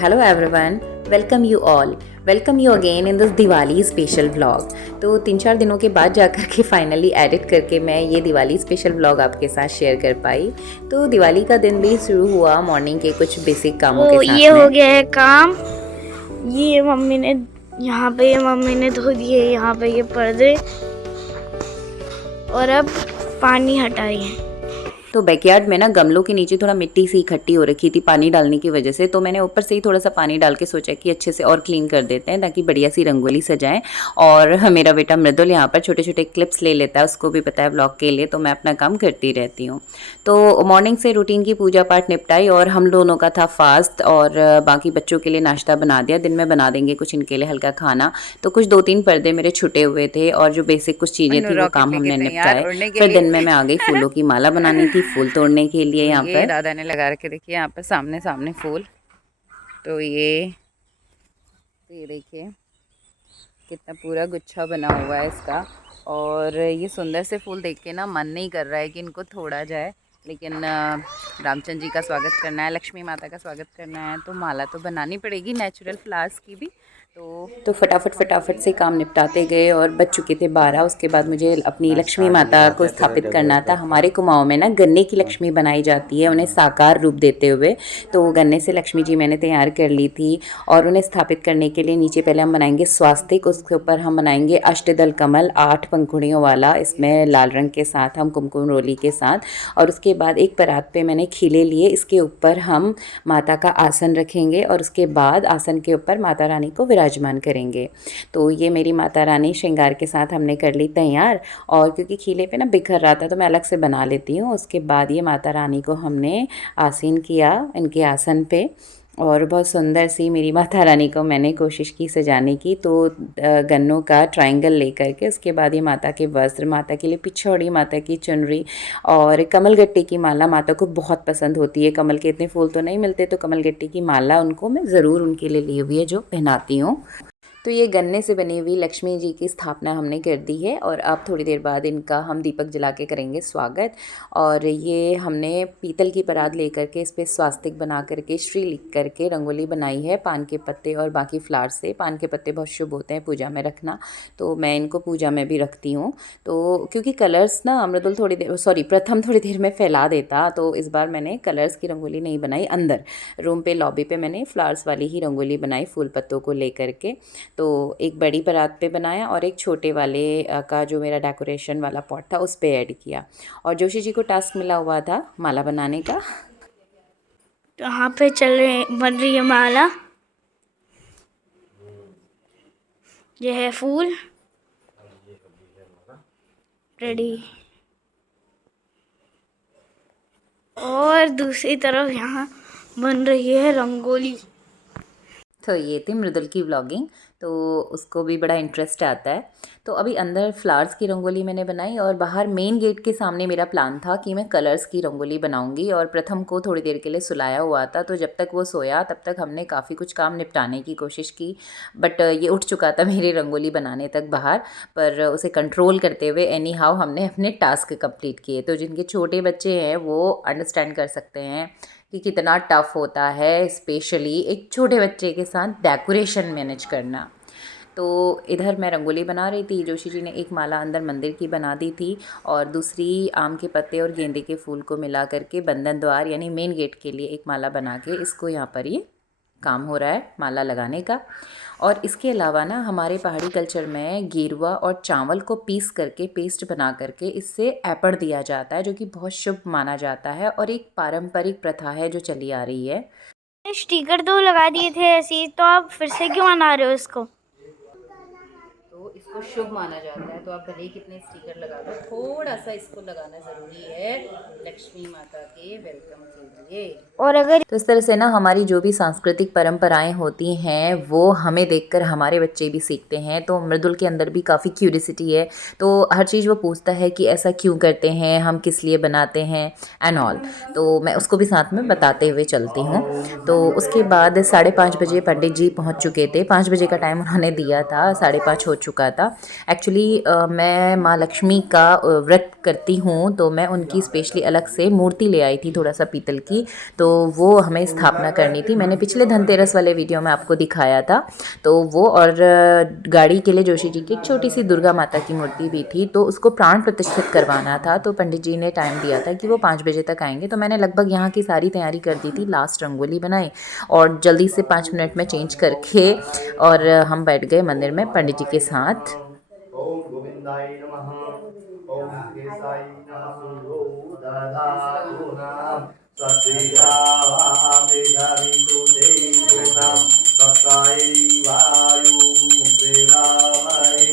hello everyone, welcome you again in this Diwali special vlog. तो 3-4 दिनों के बाद जाकर के फाइनली एडिट करके मैं ये दिवाली स्पेशल व्लॉग आपके साथ शेयर कर पाई। तो दिवाली का दिन भी शुरू हुआ मॉर्निंग के कुछ बेसिक कामों के साथ। ये हो गया है काम। ये मम्मी ने मम्मी ने धो दिए यहाँ पे ये पर्दे और अब पानी हटाई है। तो बैकयार्ड में ना गमलों के नीचे थोड़ा मिट्टी सी इकट्ठी हो रखी थी पानी डालने की वजह से, तो मैंने ऊपर से ही थोड़ा सा पानी डाल के सोचा कि अच्छे से और क्लीन कर देते हैं ताकि बढ़िया सी रंगोली सजाएं। और मेरा बेटा मृदुल यहाँ पर छोटे छोटे क्लिप्स ले लेता है, उसको भी पता है ब्लॉग के लिए, तो मैं अपना काम करती रहती हूँ। तो मॉर्निंग से रूटीन की पूजा पाठ निपटाई और हम दोनों का था फास्ट, और बाकी बच्चों के लिए नाश्ता बना दिया। दिन में बना देंगे कुछ इनके लिए हल्का खाना। तो कुछ 2-3 पर्दे मेरे छुटे हुए थे और जो बेसिक कुछ चीज़ें थी वो काम हमने निपटाए। फिर दिन में मैं आ गई फूलों की माला बनानी थी, फूल तोड़ने के लिए। यहाँ पर दादा ने लगा रखे, देखिए यहाँ पर सामने सामने फूल। तो ये देखिए कितना पूरा गुच्छा बना हुआ है इसका। और ये सुंदर से फूल देख के ना मन नहीं कर रहा है कि इनको तोड़ा जाए, लेकिन रामचंद्र जी का स्वागत करना है, लक्ष्मी माता का स्वागत करना है, तो माला तो बनानी पड़ेगी नेचुरल फ्लावर्स की भी। तो फटाफट से काम निपटाते गए और बज चुके थे 12। उसके बाद मुझे अपनी लक्ष्मी माता को स्थापित करना था। हमारे कुमाऊं में ना गन्ने की लक्ष्मी बनाई जाती है, उन्हें साकार रूप देते हुए। तो गन्ने से लक्ष्मी जी मैंने तैयार कर ली थी और उन्हें स्थापित करने के लिए नीचे पहले हम बनाएंगे स्वास्तिक, उसके ऊपर हम बनाएंगे अष्टदल कमल 8 पंखुड़ियों वाला, इसमें लाल रंग के साथ हम कुमकुम रोली के साथ। और उसके बाद एक परात पे मैंने खीले लिए, इसके ऊपर हम माता का आसन रखेंगे और उसके बाद आसन के ऊपर माता रानी को विराजमान करेंगे। तो ये मेरी माता रानी श्रृंगार के साथ हमने कर ली तैयार। और क्योंकि खीले पे ना बिखर रहा था तो मैं अलग से बना लेती हूँ। उसके बाद ये माता रानी को हमने आसीन किया इनके आसन पे, और बहुत सुंदर सी मेरी माता रानी को मैंने कोशिश की सजाने की। तो गन्नों का ट्रायंगल लेकर के उसके बाद ये माता के वस्त्र, माता के लिए पिछौड़ी, माता की चुनरी और कमलगट्टे की माला माता को बहुत पसंद होती है। कमल के इतने फूल तो नहीं मिलते, तो कमलगट्टे की माला उनको मैं ज़रूर उनके लिए ली हुई है जो पहनाती हूँ। तो ये गन्ने से बनी हुई लक्ष्मी जी की स्थापना हमने कर दी है और अब थोड़ी देर बाद इनका हम दीपक जला के करेंगे स्वागत। और ये हमने पीतल की परात लेकर के इस पर स्वास्तिक बना करके श्री लिख करके रंगोली बनाई है पान के पत्ते और बाकी फ्लावर से। पान के पत्ते बहुत शुभ होते हैं पूजा में रखना, तो मैं इनको पूजा में भी रखती हूँ। तो क्योंकि कलर्स ना अमृतुल प्रथम थोड़ी देर में फैला देता, तो इस बार मैंने कलर्स की रंगोली नहीं बनाई। अंदर रूम पे लॉबी पे मैंने फ्लावर्स वाली ही रंगोली बनाई फूल पत्तों को लेकर के। तो एक बड़ी परात पे बनाया और एक छोटे वाले का जो मेरा डेकोरेशन वाला पॉट था उस पे ऐड किया। और जोशी जी को टास्क मिला हुआ था माला बनाने का। तो यहाँ पे बन रही है माला। ये है फूल रेडी, और दूसरी तरफ यहाँ बन रही है रंगोली। तो ये थी मृदुल की व्लॉगिंग, तो उसको भी बड़ा इंटरेस्ट आता है। तो अभी अंदर फ्लावर्स की रंगोली मैंने बनाई और बाहर मेन गेट के सामने मेरा प्लान था कि मैं कलर्स की रंगोली बनाऊंगी। और प्रथम को थोड़ी देर के लिए सुलाया हुआ था, तो जब तक वो सोया तब तक हमने काफ़ी कुछ काम निपटाने की कोशिश की, बट ये उठ चुका था मेरी रंगोली बनाने तक बाहर। पर उसे कंट्रोल करते हुए एनी हाउ हमने अपने टास्क कंप्लीट किए। तो जिनके छोटे बच्चे हैं वो अंडरस्टैंड कर सकते हैं कि कितना टफ़ होता है, स्पेशली एक छोटे बच्चे के साथ डेकोरेशन मैनेज करना। तो इधर मैं रंगोली बना रही थी, जोशी जी ने एक माला अंदर मंदिर की बना दी थी और दूसरी आम के पत्ते और गेंदे के फूल को मिला करके बंधन द्वार यानी मेन गेट के लिए एक माला बना के इसको यहाँ पर ये काम हो रहा है माला लगाने का। और इसके अलावा ना हमारे पहाड़ी कल्चर में गेरुआ और चावल को पीस करके पेस्ट बना करके इससे ऐपड़ दिया जाता है, जो कि बहुत शुभ माना जाता है और एक पारंपरिक प्रथा है जो चली आ रही है। स्टिकर तो लगा दिए थे ऐसे, तो आप फिर से क्यों बना रहे हो इसको? तो इसको शुभ माना जाता है, तो आप भले ही कितने स्टिकर लगा दो, थोड़ा सा इसको लगाना ज़रूरी है लक्ष्मी माता के वेलकम के लिए। और अगर तो इस तरह से ना हमारी जो भी सांस्कृतिक परंपराएं होती हैं वो हमें देखकर हमारे बच्चे भी सीखते हैं। तो मृदुल के अंदर भी काफ़ी क्यूरियोसिटी है, तो हर चीज़ वो पूछता है कि ऐसा क्यों करते हैं, हम किस लिए बनाते हैं एंड ऑल। तो मैं उसको भी साथ में बताते हुए चलती हूँ। तो उसके बाद 5:30 बजे पंडित जी पहुँच चुके थे। 5 बजे का टाइम उन्होंने दिया था, 5:30 हो चुका था। एक्चुअली मैं माँ लक्ष्मी का व्रत करती हूँ, तो मैं उनकी स्पेशली अलग से मूर्ति ले आई थी थोड़ा सा पीतल की, तो वो हमें स्थापना करनी थी। मैंने पिछले धनतेरस वाले वीडियो में आपको दिखाया था, तो वो और गाड़ी के लिए जोशी जी की एक छोटी सी दुर्गा माता की मूर्ति भी थी, तो उसको प्राण प्रतिष्ठित करवाना था। तो पंडित जी ने टाइम दिया था कि वो 5 बजे तक आएंगे, तो मैंने लगभग यहाँ की सारी तैयारी कर दी थी। लास्ट रंगोली बनाई और जल्दी से 5 मिनट में चेंज करके और हम बैठ गए मंदिर में पंडित जी के साथ। ओम गोविंदाय नमः। ओम केशाय नमः। सुरो दधातु नाम सत्यावापिधारितु देवो नाम सत्ताय वायु देवाय।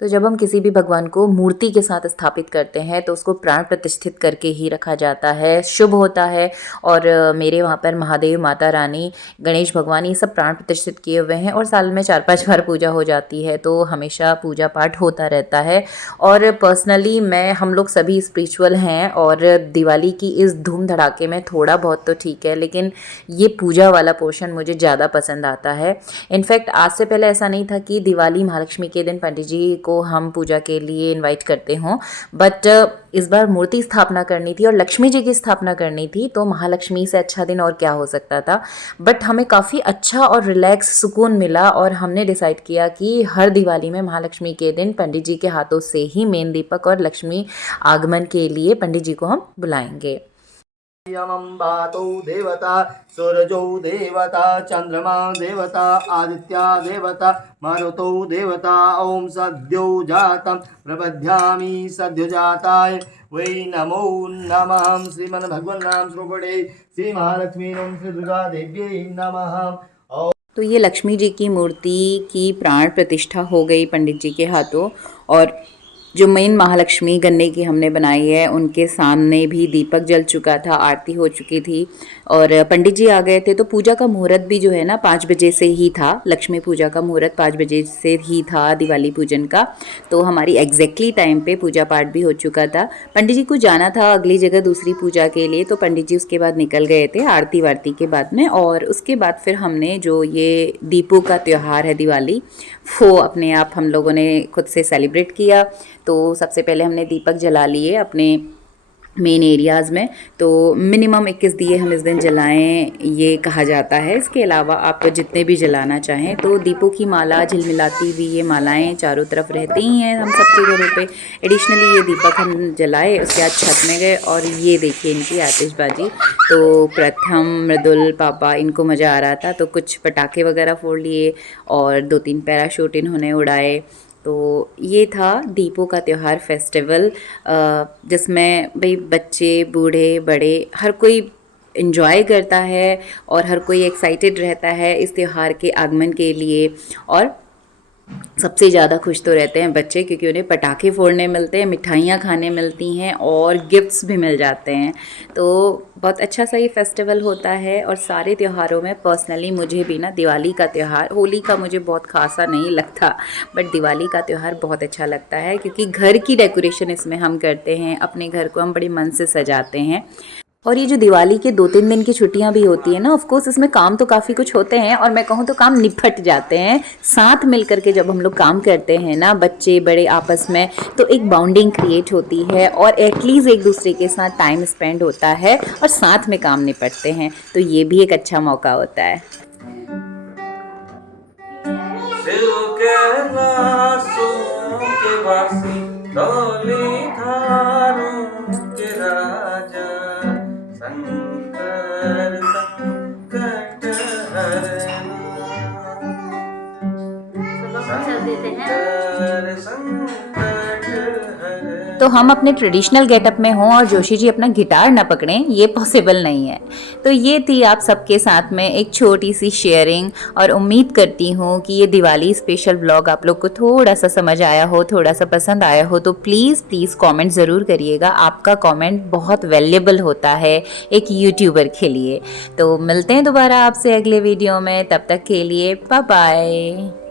तो जब हम किसी भी भगवान को मूर्ति के साथ स्थापित करते हैं तो उसको प्राण प्रतिष्ठित करके ही रखा जाता है, शुभ होता है। और मेरे वहाँ पर महादेव, माता रानी, गणेश भगवान ये सब प्राण प्रतिष्ठित किए हुए हैं और साल में 4-5 बार पूजा हो जाती है, तो हमेशा पूजा पाठ होता रहता है। और पर्सनली हम लोग सभी स्पिरिचुअल हैं और दिवाली की इस धूम धड़ाके में थोड़ा बहुत तो ठीक है, लेकिन ये पूजा वाला पोर्शन मुझे ज़्यादा पसंद आता है। इनफैक्ट आज से पहले ऐसा नहीं था कि दिवाली महालक्ष्मी के दिन पंडित जी को हम पूजा के लिए इनवाइट करते हों, बट इस बार मूर्ति स्थापना करनी थी और लक्ष्मी जी की स्थापना करनी थी, तो महालक्ष्मी से अच्छा दिन और क्या हो सकता था। बट हमें काफ़ी अच्छा और रिलैक्स सुकून मिला और हमने डिसाइड किया कि हर दिवाली में महालक्ष्मी के दिन पंडित जी के हाथों से ही मेन दीपक और लक्ष्मी आगमन के लिए पंडित जी को हम बुलाएंगे। यमंबातो देवता, सूरजो देवता, चंद्रमा देवता, आदित्या देवता, मारुतो देवता। ओम सद्यो जातं प्रपद्यामि सद्यो जाताय वै नमो नमः। श्रीमन् भगवन्नाम श्रोपड़े श्री महालक्ष्मी ओम श्री दुर्गा देव्यै नमः। तो ये लक्ष्मी जी की मूर्ति की प्राण प्रतिष्ठा हो गई पंडित जी के हाथों, और जो मेन महालक्ष्मी गन्ने की हमने बनाई है उनके सामने भी दीपक जल चुका था, आरती हो चुकी थी और पंडित जी आ गए थे। तो पूजा का मुहूर्त भी जो है ना 5 बजे से ही था, लक्ष्मी पूजा का मुहूर्त 5 बजे से ही था दिवाली पूजन का। तो हमारी एग्जैक्टली टाइम पे पूजा पाठ भी हो चुका था। पंडित जी को जाना था अगली जगह दूसरी पूजा के लिए, तो पंडित जी उसके बाद निकल गए थे आरती वारती के बाद में। और उसके बाद फिर हमने जो ये दीपों का त्यौहार है दिवाली, वो अपने आप हम लोगों ने खुद से सेलिब्रेट किया। तो सबसे पहले हमने दीपक जला लिए अपने मेन एरियाज़ में, तो मिनिमम 21 दिए हम इस दिन जलाएं ये कहा जाता है। इसके अलावा आप जितने भी जलाना चाहें, तो दीपों की माला झिलमिलाती हुई ये मालाएं चारों तरफ रहती ही हैं हम सबके घरों पे। एडिशनली ये दीपक हम जलाए, उसके बाद छत में गए और ये देखिए इनकी आतिशबाजी। तो प्रथम, मृदुल, पापा, इनको मज़ा आ रहा था तो कुछ पटाखे वगैरह फोड़ लिए और 2-3 पैराशूट इन्होंने उड़ाए। तो ये था दीपों का त्यौहार फेस्टिवल, जिसमें भाई बच्चे, बूढ़े, बड़े हर कोई इन्जॉय करता है और हर कोई एक्साइटेड रहता है इस त्यौहार के आगमन के लिए। और सबसे ज़्यादा खुश तो रहते हैं बच्चे, क्योंकि उन्हें पटाखे फोड़ने मिलते हैं, मिठाइयाँ खाने मिलती हैं और गिफ्ट्स भी मिल जाते हैं। तो बहुत अच्छा सा ये फेस्टिवल होता है। और सारे त्योहारों में पर्सनली मुझे भी ना दिवाली का त्यौहार, होली का मुझे बहुत खासा नहीं लगता, बट दिवाली का त्यौहार बहुत अच्छा लगता है, क्योंकि घर की डेकोरेशन इसमें हम करते हैं, अपने घर को हम बड़े मन से सजाते हैं। और ये जो दिवाली के 2-3 दिन की छुट्टियां भी होती है ना, ऑफ कोर्स इसमें काम तो काफ़ी कुछ होते हैं और मैं कहूँ तो काम निपट जाते हैं। साथ मिल करके जब हम लोग काम करते हैं ना, बच्चे बड़े आपस में, तो एक बाउंडिंग क्रिएट होती है और एटलीस्ट एक दूसरे के साथ टाइम स्पेंड होता है और साथ में काम निपटते हैं, तो ये भी एक अच्छा मौका होता है। तो हम अपने ट्रेडिशनल गेटअप में हों और जोशी जी अपना गिटार ना पकड़ें, ये पॉसिबल नहीं है। तो ये थी आप सबके साथ में एक छोटी सी शेयरिंग, और उम्मीद करती हूँ कि ये दिवाली स्पेशल व्लॉग आप लोग को थोड़ा सा समझ आया हो, थोड़ा सा पसंद आया हो। तो प्लीज़ कमेंट ज़रूर करिएगा, आपका कमेंट बहुत वैल्यूएबल होता है एक यूट्यूबर के लिए। तो मिलते हैं दोबारा आपसे अगले वीडियो में, तब तक के लिए बाय बाय।